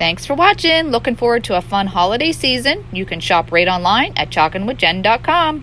Thanks for watching. Looking forward to a fun holiday season. You can shop right online at chalkinwithjen.com.